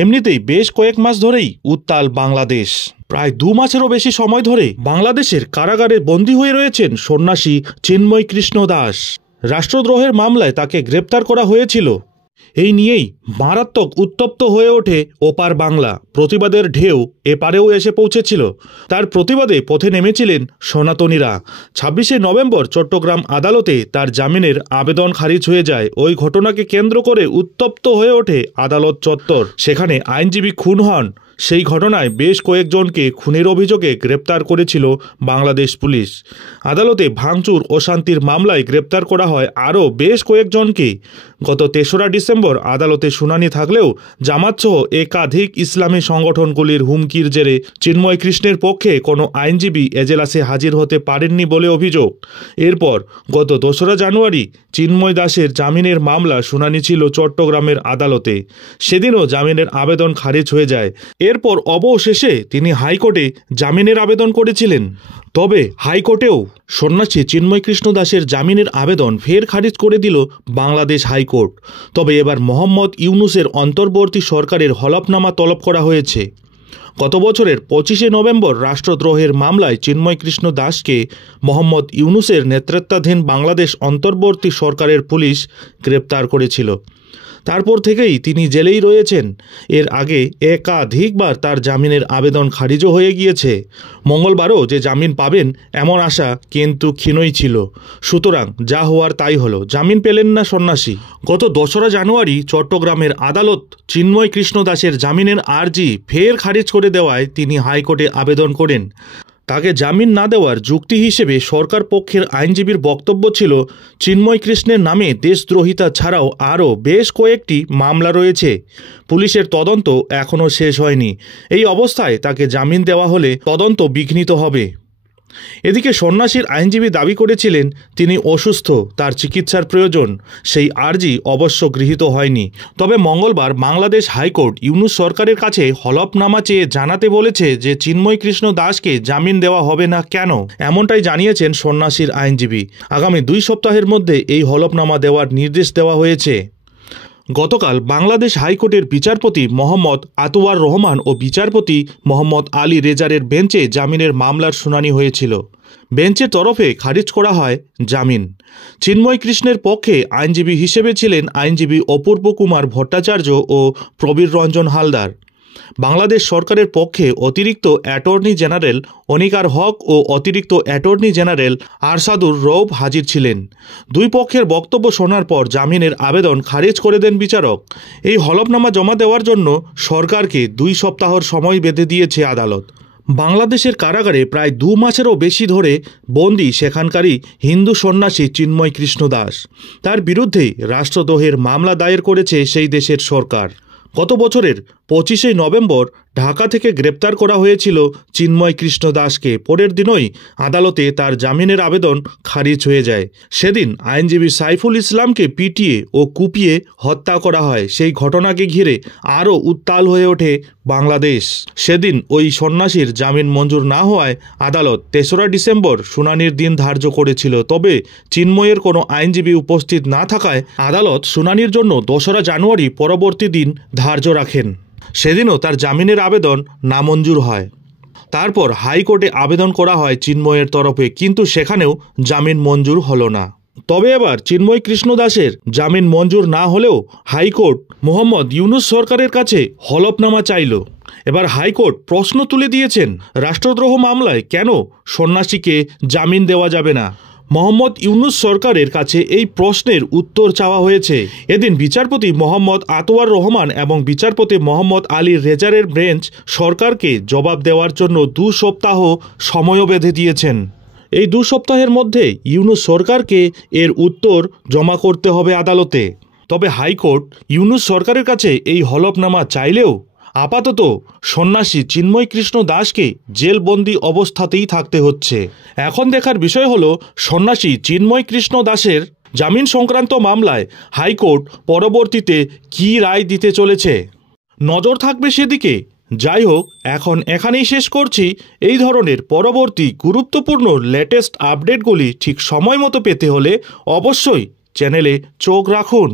এমনিতেই বেশ কয়েক মাস ধরেই উত্তাল বাংলাদেশ। প্রায় 2 মাসেরও বেশি সময় ধরে বাংলাদেশের কারাগারে বন্দী হয়ে রয়েছেন সন্ন্যাসী চিন্ময় কৃষ্ণ দাস। রাষ্ট্রদ্রোহের মামলায় তাকে গ্রেপ্তার করা হয়েছিল। এই নিয়েই মারাত্মক উত্তপ্ত হয়ে ওঠে ওপার বাংলা। প্রতিবাদের ঢেউ এপারেও এসে পৌঁছেছিল। তার প্রতিবাদে পথে নেমেছিলেন সনাতনীরা। 26শে নভেম্বর চট্টগ্রাম আদালতে তার জামিনের আবেদন খারিজ হয়ে যায়। ওই ঘটনাকে কেন্দ্র করে উত্তপ্ত হয়ে ওঠে আদালত চত্বর। সেখানে আইনজীবী খুন হন। সেই ঘটনায় বেশ কয়েকজনকে খুনের অভিযোগে গ্রেপ্তার করেছিল বাংলাদেশ পুলিশ। আদালতে ভাঙচুর অশান্তির মামলায় গ্রেপ্তার করা হয় আরও বেশ কয়েকজনকে। গত 3রা ডিসেম্বর আদালতে শুনানি থাকলেও জামাতসহ একাধিক ইসলামী সংগঠনগুলির হুমকির জেরে চিন্ময় কৃষ্ণের পক্ষে কোনো আইনজীবী এজলাসে হাজির হতে পারেননি বলে অভিযোগ। এরপর গত 2রা জানুয়ারি চিন্ময় দাসের জামিনের মামলা শুনানি ছিল চট্টগ্রামের আদালতে। সেদিনও জামিনের আবেদন খারিজ হয়ে যায়। এরপর অবশেষে তিনি হাইকোর্টে জামিনের আবেদন করেছিলেন। তবে হাইকোর্টেও সন্ন্যাসী চিন্ময় কৃষ্ণ দাসের জামিনের আবেদন ফের খারিজ করে দিল বাংলাদেশ হাইকোর্ট। তবে এবার মোহাম্মদ ইউনূসের অন্তর্বর্তী সরকারের হলফনামা তলব করা হয়েছে। গত বছরের 25শে নভেম্বর রাষ্ট্রদ্রোহের মামলায় চিন্ময় কৃষ্ণ দাসকে মোহাম্মদ ইউনূসের নেতৃত্বাধীন বাংলাদেশ অন্তর্বর্তী সরকারের পুলিশ গ্রেপ্তার করেছিল। তারপর থেকেই তিনি জেলেই রয়েছেন। এর আগে একাধিকবার তার জামিনের আবেদন খারিজও হয়ে গিয়েছে। মঙ্গলবারও যে জামিন পাবেন এমন আশা কিন্তু ক্ষীণই ছিল। সুতরাং যা হওয়ার তাই হলো। জামিন পেলেন না সন্ন্যাসী। গত 2রা জানুয়ারি চট্টগ্রামের আদালত চিন্ময় কৃষ্ণ দাসের জামিনের আর্জি ফের খারিজ করে দেওয়ায় তিনি হাইকোর্টে আবেদন করেন। তাকে জামিন না দেওয়ার যুক্তি হিসেবে সরকার পক্ষের আইনজীবীর বক্তব্য ছিল, চিন্ময় কৃষ্ণের নামে দেশদ্রোহিতা ছাড়াও আরও বেশ কয়েকটি মামলা রয়েছে। পুলিশের তদন্ত এখনও শেষ হয়নি। এই অবস্থায় তাকে জামিন দেওয়া হলে তদন্ত বিঘ্নিত হবে। এদিকে সন্ন্যাসীর আইনজীবী দাবি করেছিলেন তিনি অসুস্থ, তার চিকিৎসার প্রয়োজন। সেই আর্জি অবশ্য গৃহীত হয়নি। তবে মঙ্গলবার বাংলাদেশ হাইকোর্ট ইউনূস সরকারের কাছে হলফনামা চেয়ে জানাতে বলেছে যে চিন্ময় কৃষ্ণ দাসকে জামিন দেওয়া হবে না কেন। এমনটাই জানিয়েছেন সন্ন্যাসীর আইনজীবী। আগামী 2 সপ্তাহের মধ্যে এই হলফনামা দেওয়ার নির্দেশ দেওয়া হয়েছে। গতকাল বাংলাদেশ হাইকোর্টের বিচারপতি মোহাম্মদ আতওয়ার রহমান ও বিচারপতি মোহাম্মদ আলী রেজারের বেঞ্চে জামিনের মামলার শুনানি হয়েছিল। বেঞ্চের তরফে খারিজ করা হয় জামিন। চিন্ময় কৃষ্ণের পক্ষে আইনজীবী হিসেবে ছিলেন আইনজীবী অপূর্ব কুমার ভট্টাচার্য ও প্রবীর রঞ্জন হালদার। বাংলাদেশ সরকারের পক্ষে অতিরিক্ত অ্যাটর্নি জেনারেল অনিকার হক ও অতিরিক্ত অ্যাটর্নি জেনারেল আরশাদুর রৌফ হাজির ছিলেন। 2 পক্ষের বক্তব্য শোনার পর জামিনের আবেদন খারিজ করে দেন বিচারক। এই হলফনামা জমা দেওয়ার জন্য সরকারকে 2 সপ্তাহর সময় বেঁধে দিয়েছে আদালত। বাংলাদেশের কারাগারে প্রায় 2 মাসেরও বেশি ধরে বন্দী সেখানকারই হিন্দু সন্ন্যাসী চিন্ময় কৃষ্ণ দাস। তার বিরুদ্ধে রাষ্ট্রদ্রোহের মামলা দায়ের করেছে সেই দেশের সরকার। গত বছরের 25শে নভেম্বর ঢাকা থেকে গ্রেপ্তার করা হয়েছিল চিন্ময় কৃষ্ণ দাসকে। পরের দিনই আদালতে তার জামিনের আবেদন খারিজ হয়ে যায়। সেদিন আইনজীবী সাইফুল ইসলামকে পিটিয়ে ও কুপিয়ে হত্যা করা হয়। সেই ঘটনাকে ঘিরে আরও উত্তাল হয়ে ওঠে বাংলাদেশ। সেদিন ওই সন্ন্যাসীর জামিন মঞ্জুর না হওয়ায় আদালত 3রা ডিসেম্বর শুনানির দিন ধার্য করেছিল। তবে চিন্ময়ের কোনো আইনজীবী উপস্থিত না থাকায় আদালত শুনানির জন্য 2রা জানুয়ারি পরবর্তী দিন ধার্য রাখেন। সেদিনও তার জামিনের আবেদন নামঞ্জুর হয়। তারপর হাইকোর্টে আবেদন করা হয় চিন্ময়ের তরফে, কিন্তু সেখানেও জামিন মঞ্জুর হলো না। তবে এবার চিন্ময় কৃষ্ণ দাসের জামিন মঞ্জুর না হলেও হাইকোর্ট মোহাম্মদ ইউনূস সরকারের কাছে হলফনামা চাইল। এবার হাইকোর্ট প্রশ্ন তুলে দিয়েছেন, রাষ্ট্রদ্রোহ মামলায় কেন সন্ন্যাসীকে জামিন দেওয়া যাবে না। মোহাম্মদ ইউনূস সরকারের কাছে এই প্রশ্নের উত্তর চাওয়া হয়েছে। এদিন বিচারপতি মোহাম্মদ আতওয়ার রহমান এবং বিচারপতি মোহাম্মদ আলী রেজারের বেঞ্চ সরকারকে জবাব দেওয়ার জন্য 2 সপ্তাহ সময়ও বেঁধে দিয়েছেন। এই 2 সপ্তাহের মধ্যে ইউনূস সরকারকে এর উত্তর জমা করতে হবে আদালতে। তবে হাইকোর্ট ইউনূস সরকারের কাছে এই হলফনামা চাইলেও আপাতত সন্ন্যাসী চিন্ময় কৃষ্ণ দাসকে জেলবন্দি অবস্থাতেই থাকতে হচ্ছে। এখন দেখার বিষয় হলো সন্ন্যাসী চিন্ময় কৃষ্ণ দাসের জামিন সংক্রান্ত মামলায় হাইকোর্ট পরবর্তীতে কী রায় দিতে চলেছে। নজর থাকবে সেদিকে। যাই হোক, এখন এখানেই শেষ করছি। এই ধরনের পরবর্তী গুরুত্বপূর্ণ লেটেস্ট আপডেটগুলি ঠিক সময় মতো পেতে হলে অবশ্যই চ্যানেলে চোখ রাখুন।